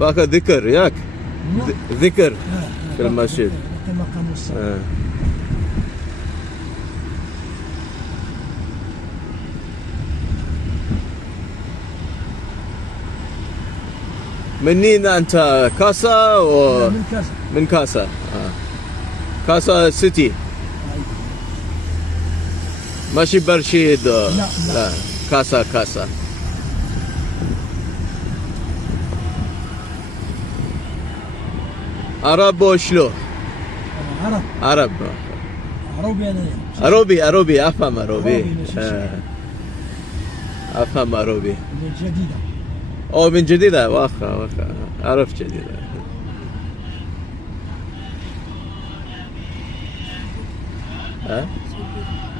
باقي ذكر ياك ذكر في المسجد. مقام الصلاة. منين أنت كاسا من كاسا. من كاسا كاسا سيتي ماشي برشيد. لا كاسا عرب وشلو عرب عربي أفهم عربي أفهم عربي جديدة أو من جديدة واخا أعرف جديدة.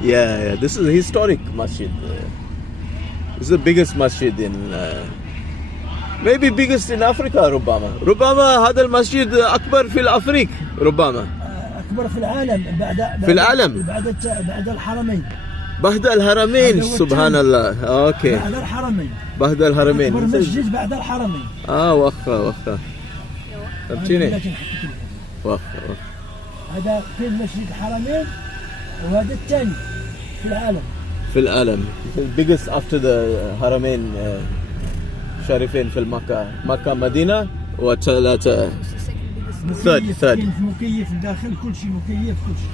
Yeah, this is a historic masjid. This is the biggest masjid in maybe biggest in Africa. ربما هذا المسجد أكبر في الأفريق ربما. أكبر في العالم في العالم بعد الحرمين. بعد الحرمين سبحان الله. أوكي. بعد الحرمين. بعد الحرمين. أكبر مسجد بعد الحرمين. واخا فهمتيني. واخا هذا في مسجد الحرمين وهذا الثاني في العالم. biggest after the حرمين شريفين في مكة مدينة وثلاثة third. مكيف داخل كل شيء مكيف كل شيء.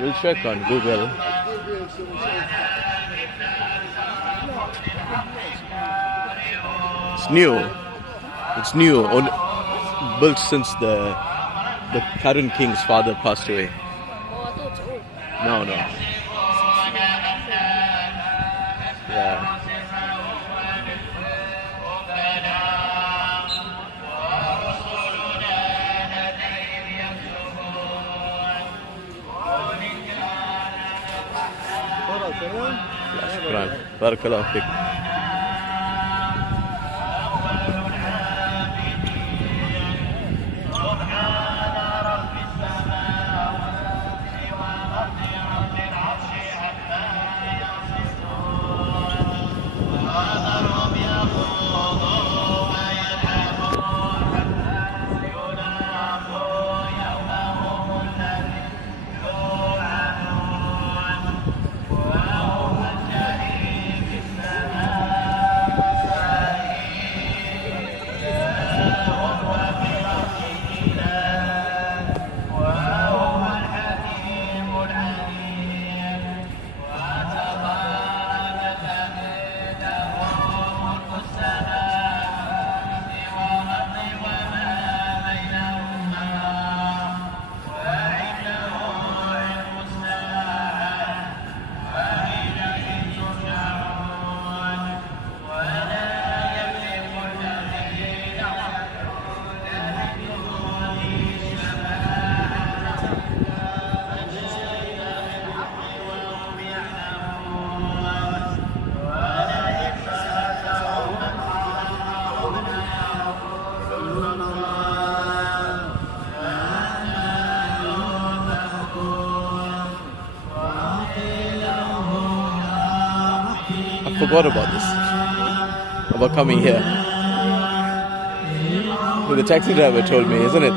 We'll check on Google. It's new. Built since the current king's father passed away. No. Yeah. شكرا بارك الله فيك. I forgot about this, about coming here. The taxi driver told me, isn't it,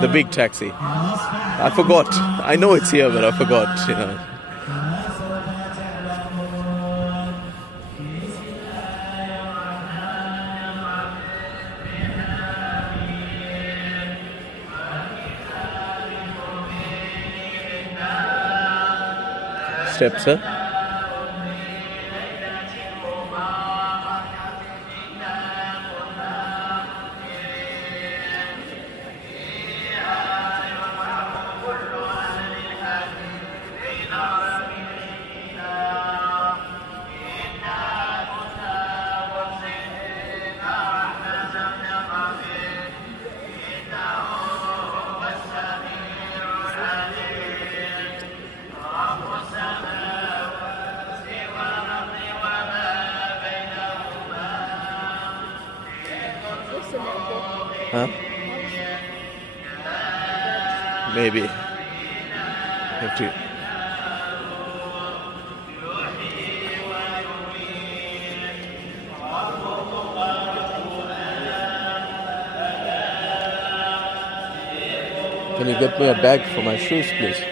the big taxi? I forgot. I know it's here, but I forgot, Steps, huh? Huh? Maybe. Have to. Can you get me a bag for my shoes, please?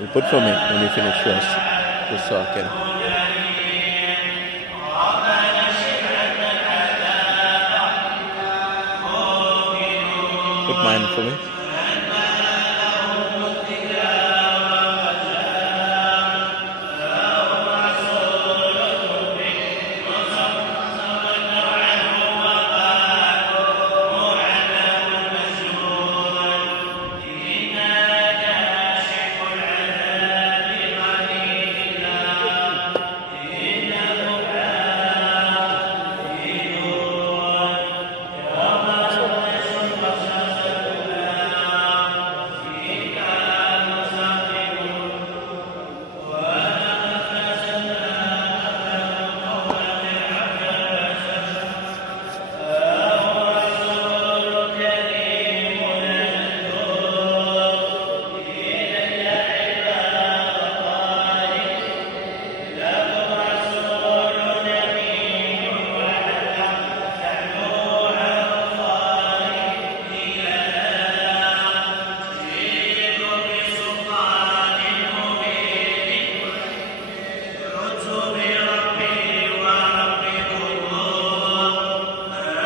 You put for me when you finish yours, just so I can. Put mine for me.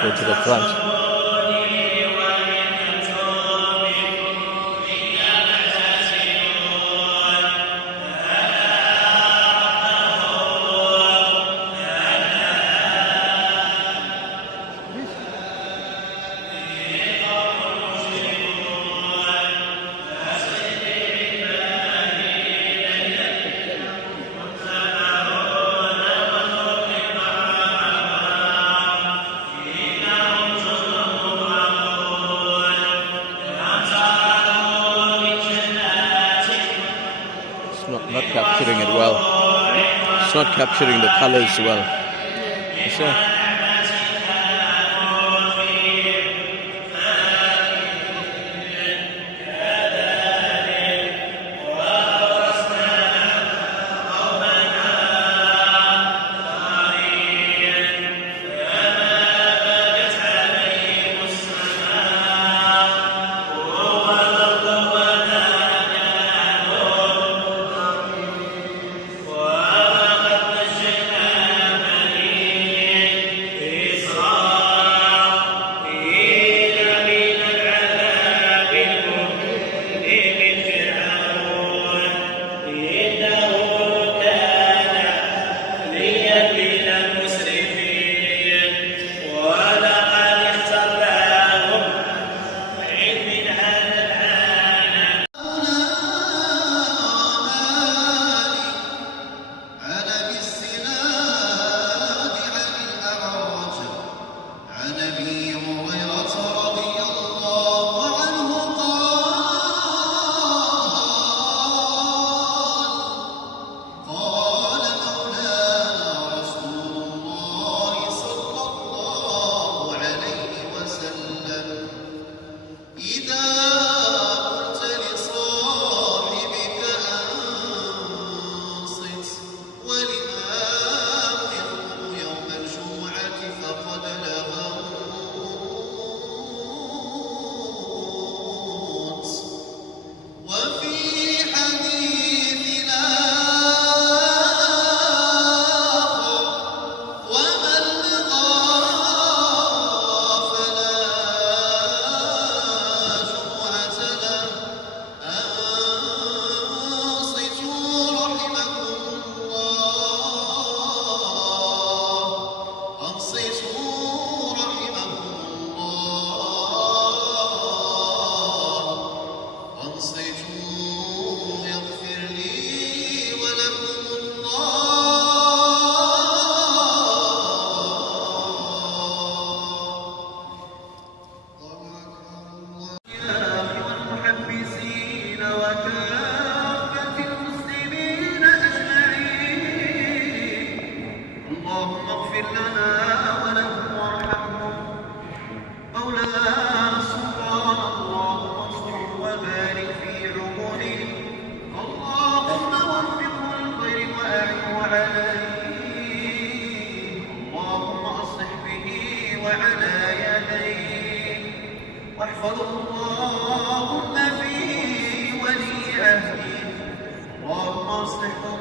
Go to the front. Not capturing it well. It's not capturing the colors well. You see?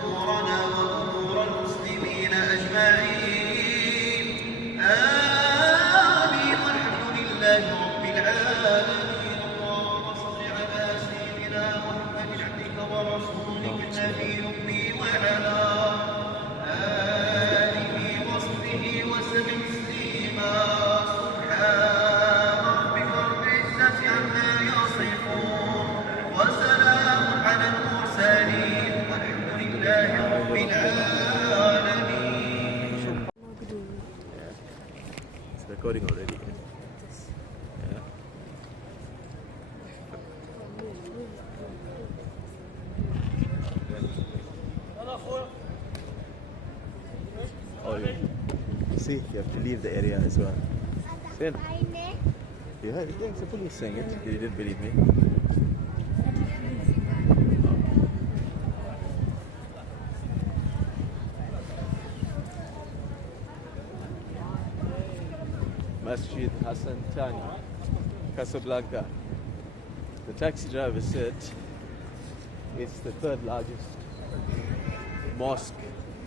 أمورنا وأمور المسلمين أجمعين آمين والحمد لله رب العالمين. اللهم صل على سيدنا محمد عبدك ورسولك النبي الأمي وعلى آله وصحبه وسلم تسليما. سبحان ربك رب العزة عما يصفون وسلام على المرسلين والحمد لله رب العالمين. It's recording already. Yeah. Oh, yeah. See, you have to leave the area as well. Sin. Yeah, it's the police saying it. You didn't believe me. Masjid Hassan Thani, Casablanca. The taxi driver said it's the third largest mosque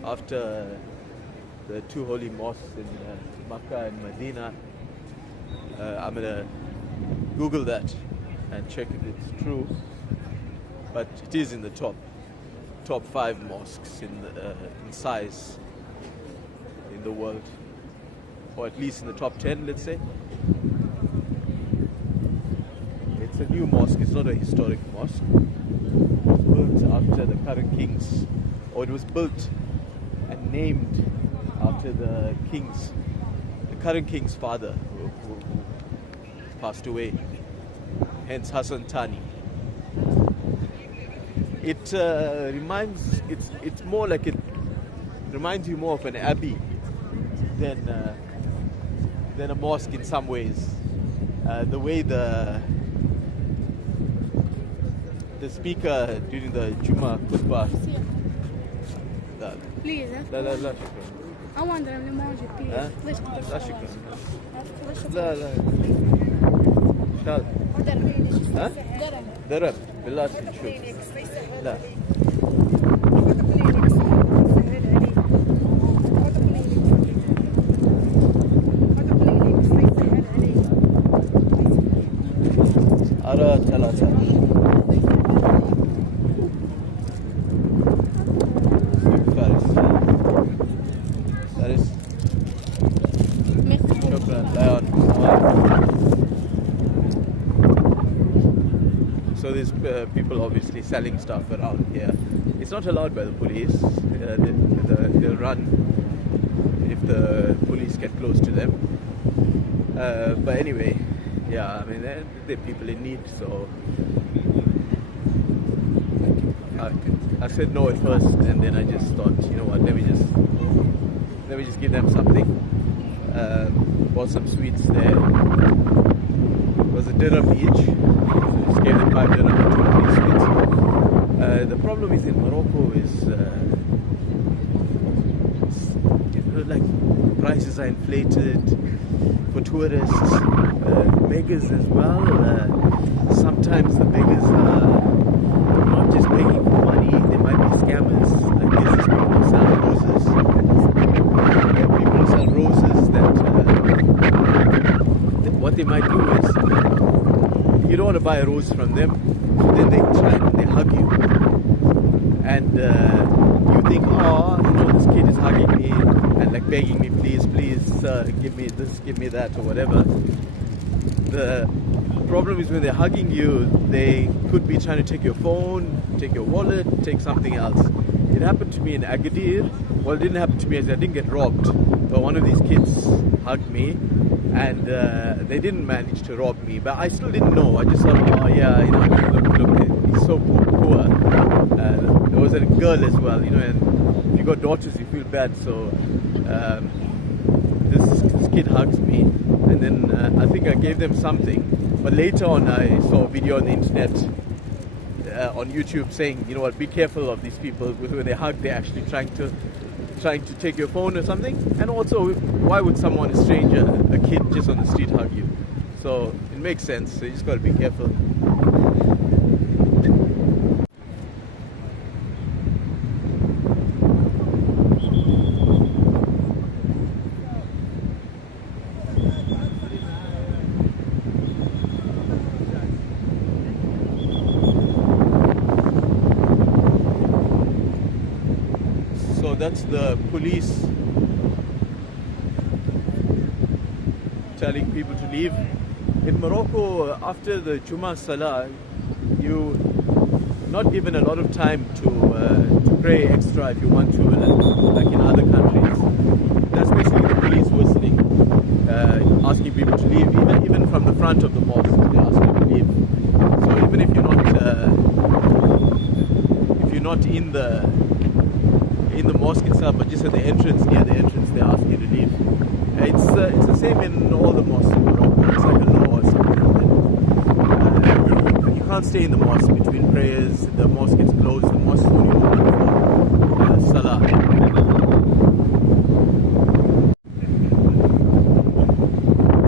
after the two holy mosques in Makkah and Medina. I'm gonna Google that and check if it's true, but it is in the top 5 mosques in size in the world, or at least in the top 10, let's say. It's a new mosque, it's not a historic mosque. It was built after the current kings, or it was built and named after the current king's father who passed away, hence Hassan Thani. It's more like, it reminds you more of an abbey than a mosque in some ways. The way the speaker during the Jummah khutbah. Please, لا لا لا شكرا. I want them to manger, please. ها؟ ليش لا شكرا. لا لا. شال. ها؟ درب. بالله نشوف. لا. أرى 3. So there's people obviously selling stuff around here. It's not allowed by the police. They'll run if the police get close to them. But anyway, yeah, I mean, they're people in need, so I said no at first, and then I just thought, you know what, let me just give them something. Bought some sweets there. It was a dirham each. So just gave them 5 dirham for 2 sweets. The problem is in Morocco is like prices are inflated for tourists, beggars as well. Sometimes the beggars are not just begging for money, they might be scammers. Like there's these people who sell roses. There are people who sell roses that what they might do is, you don't want to buy a rose from them, so then they try and they hug you. And you think, oh, you know, this kid is hugging me and like begging me, please, give me this, give me that, or whatever. The problem is when they're hugging you, they could be trying to take your phone, take your wallet, take something else. It happened to me in Agadir. Well, it didn't happen to me as I didn't get robbed, but one of these kids hugged me, and they didn't manage to rob me, but I still didn't know. I just thought, oh yeah, you know, look, he's so poor. There was a girl as well, you know, and if you got daughters, you feel bad. So this kid hugs me, and then I think I gave them something. But later on, I saw a video on the internet, on YouTube, saying, you know what, be careful of these people. When they hug, they're actually trying to take your phone or something. And also, why would someone, a stranger, a kid just on the street, hug you? So it makes sense. So you just got to be careful. that's the police telling people to leave. In Morocco, after the Jummah Salah, you're not given a lot of time to pray extra if you want to, like in other countries. That's basically the police whistling, asking people to leave, even from the front of the mosque, they ask you to leave. So even if you're not in the mosque itself, but just at the entrance, near the entrance, they ask you to leave. It's the same in all the mosques in Morocco. It's like a law or something. You can't stay in the mosque between prayers. The mosque gets closed. The mosque is only open for salah.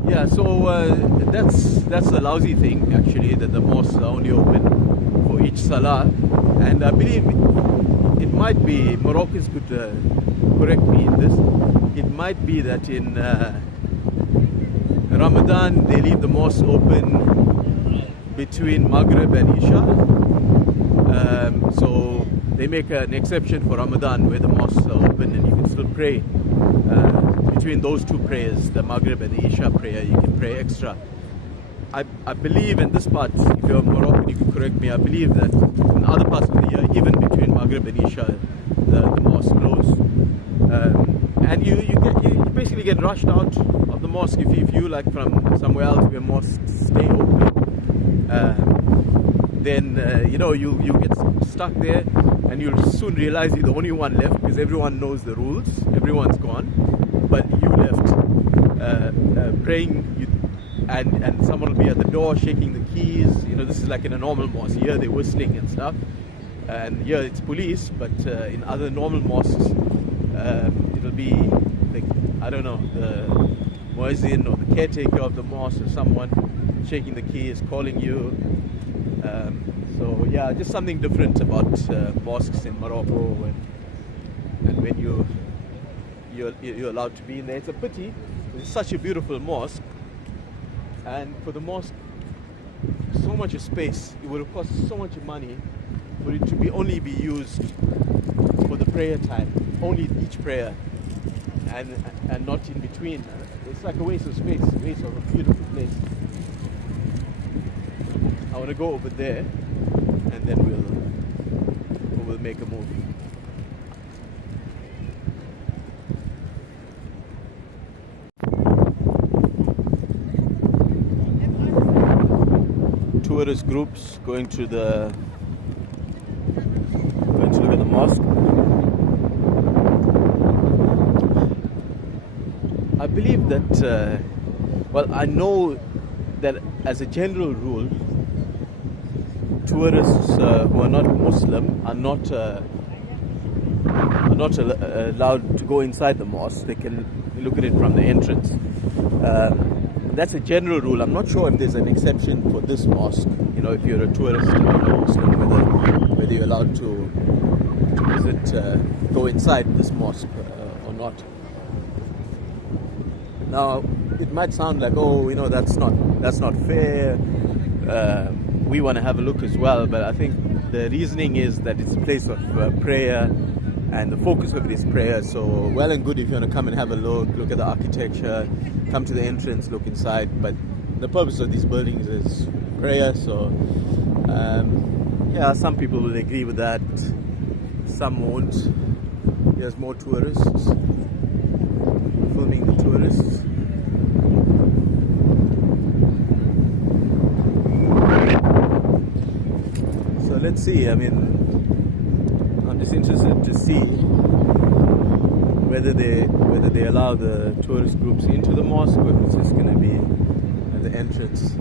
Yeah, so that's a lousy thing actually, that the mosques are only open for each salah. And I believe it might be, Moroccans could correct me in this, it might be that in Ramadan they leave the mosque open between Maghrib and Isha. So they make an exception for Ramadan where the mosques are open and you can still pray. Between those two prayers, the Maghrib and the Isha prayer, you can pray extra. I believe in this part, if you're Moroccan, you can correct me, I believe that in other parts of the year, even between Maghrib and Isha, the mosque close. And you basically get rushed out of the mosque if you like from somewhere else where mosques stay open. Then you get stuck there, and you'll soon realize you're the only one left because everyone knows the rules. Everyone's gone, but you left praying. And someone will be at the door shaking the keys. This is like in a normal mosque. Here they're whistling and stuff, and here it's police. But in other normal mosques, it'll be like, I don't know, the muezzin or the caretaker of the mosque or someone shaking the keys, calling you. So yeah, just something different about mosques in Morocco, and when you're allowed to be in there. It's a pity. It's such a beautiful mosque. And for the mosque, so much space, it would have cost so much money for it to only be used for the prayer time, only each prayer, and not in between. It's like a waste of space, a waste of a beautiful place. I want to go over there, and then we'll make a move. Tourist groups going to look at the mosque. I believe that, I know that as a general rule, tourists who are not Muslim are not allowed to go inside the mosque. They can look at it from the entrance. That's a general rule. I'm not sure if there's an exception for this mosque. If you're a tourist or a Muslim, whether you're allowed to visit, go inside this mosque or not. Now, it might sound like, that's not fair. We want to have a look as well, but I think the reasoning is that it's a place of prayer, and the focus of it is prayer. So well and good if you want to come and have a look at the architecture, come to the entrance, look inside, but the purpose of these buildings is prayer. So some people will agree with that, some won't. There's more tourists, filming the tourists. So let's see, I'm just interested to see whether they allow the tourist groups into the mosque, or if it's just going to be at the entrance.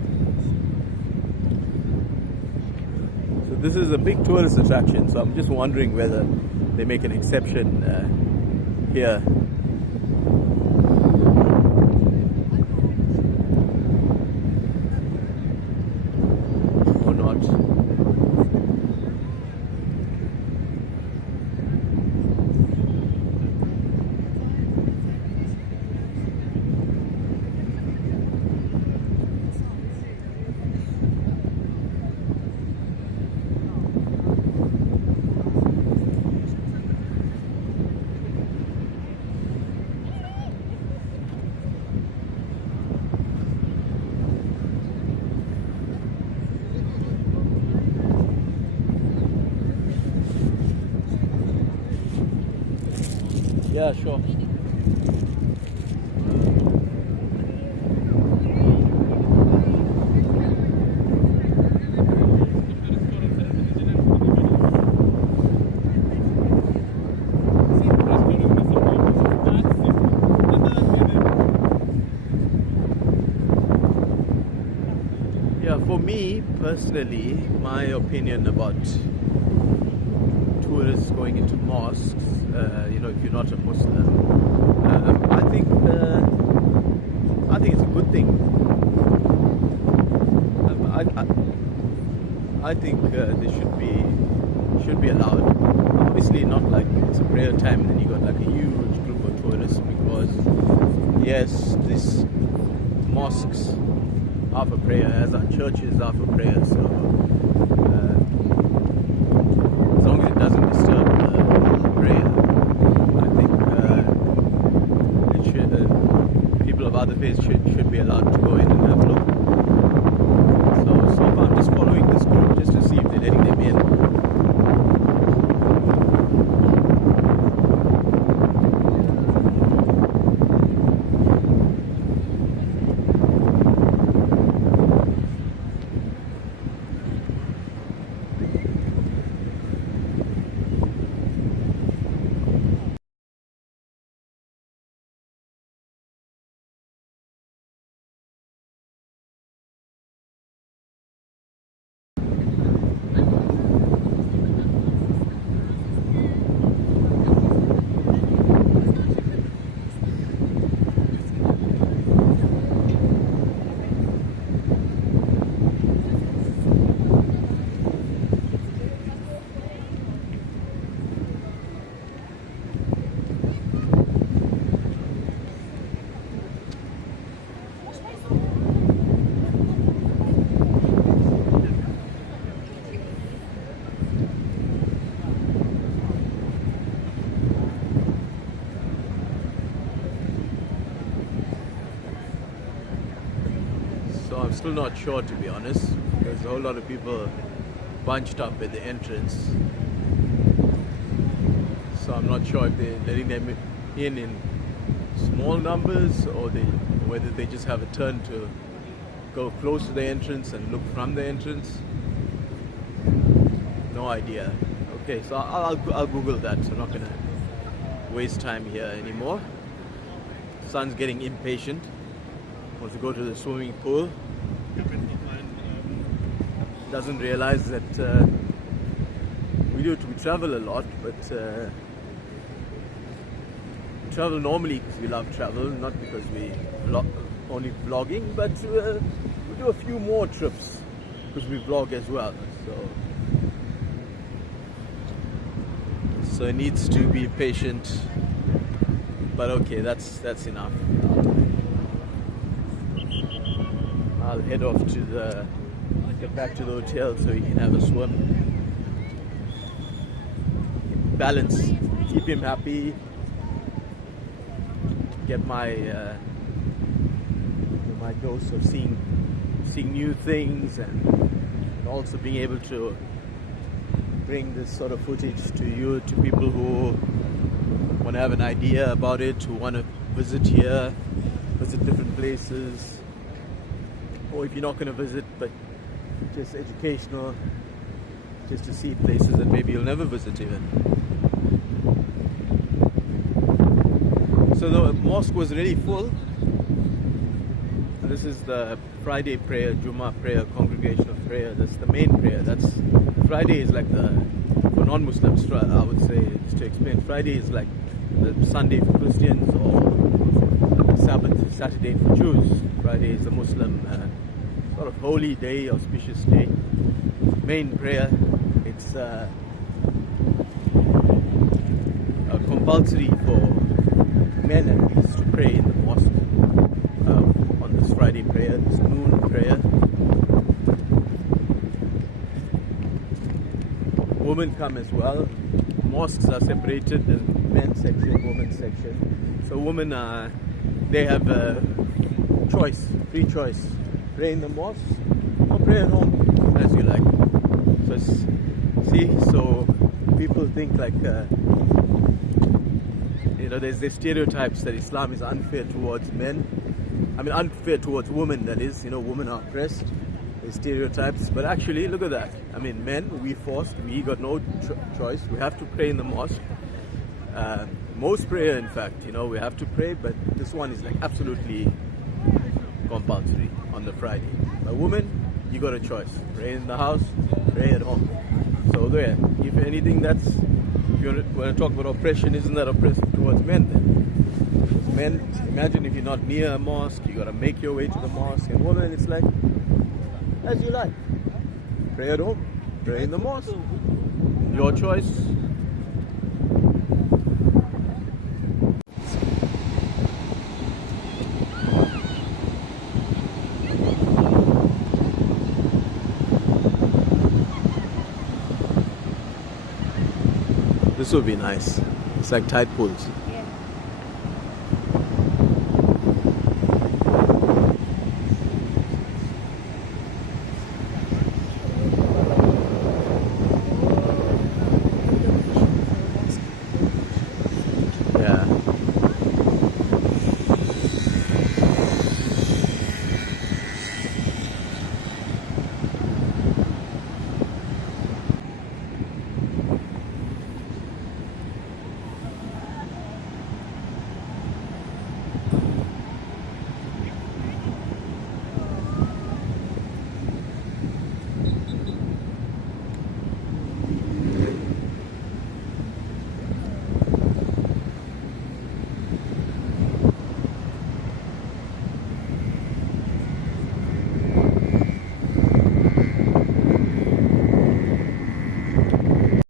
So this is a big tourist attraction, so I'm just wondering whether they make an exception here. Or not. Yeah, sure. Yeah, for me personally, my opinion about tourists going into mosques, if you're not a Muslim, I think it's a good thing. I think they should be allowed. Obviously, not like it's a prayer time and then you got like a huge group of tourists, because yes, these mosques are for prayer, as our churches are for prayer. So as long as it doesn't disturb prayer, I think people of other faiths should be allowed to go in and have a look. So far I'm just following this group just to see if they're letting them in. I'm still not sure, to be honest. There's a whole lot of people bunched up at the entrance, so I'm not sure if they're letting them in small numbers, or whether they just have a turn to go close to the entrance and look from the entrance. No idea. Okay, so I'll Google that. So I'm not gonna waste time here anymore. Son's getting impatient. Wants to go to the swimming pool. Doesn't realize that we travel a lot, but we travel normally because we love travel, not because we only vlogging, but we do a few more trips because we vlog as well. So it needs to be patient, but okay, that's enough. I'll head off to get back to the hotel so we can have a swim. Balance, keep him happy, get my dose of seeing new things, and also being able to bring this sort of footage to people who want to have an idea about it, who want to visit here, visit different places, or if you're not going to visit, but just educational, just to see places that maybe you'll never visit even. So the mosque was really full. This is the Friday prayer, Jummah prayer, congregational prayer. That's the main prayer. Friday is like for non-Muslims, I would say, just to explain, Friday is like the Sunday for Christians, or Sabbath, Saturday for Jews. Friday is the Muslim sort of holy day, auspicious day. Main prayer, it's compulsory for men at least to pray in the mosque on this Friday prayer, this noon prayer. Women come as well. Mosques are separated, there's men's section, women's section. So women they have a choice, free choice. Pray in the mosque or pray at home, as you like. So see, so people think like You know, there's stereotypes that Islam is unfair towards men. I mean, unfair towards women, that is. You know, women are oppressed. There's stereotypes. But actually, look at that. I mean, men, we got no choice. We have to pray in the mosque. Most prayer, in fact, you know, we have to pray. But this one is like absolutely compulsory on the Friday. But women, you got a choice. Pray in the house, pray at home. So there, if anything, if you want to talk about oppression, isn't that oppressive towards men then? Because men, imagine if you're not near a mosque, you got to make your way to the mosque. And women, it's like, as you like. Pray at home, pray in the mosque. Your choice. This would be nice. It's like tide pools.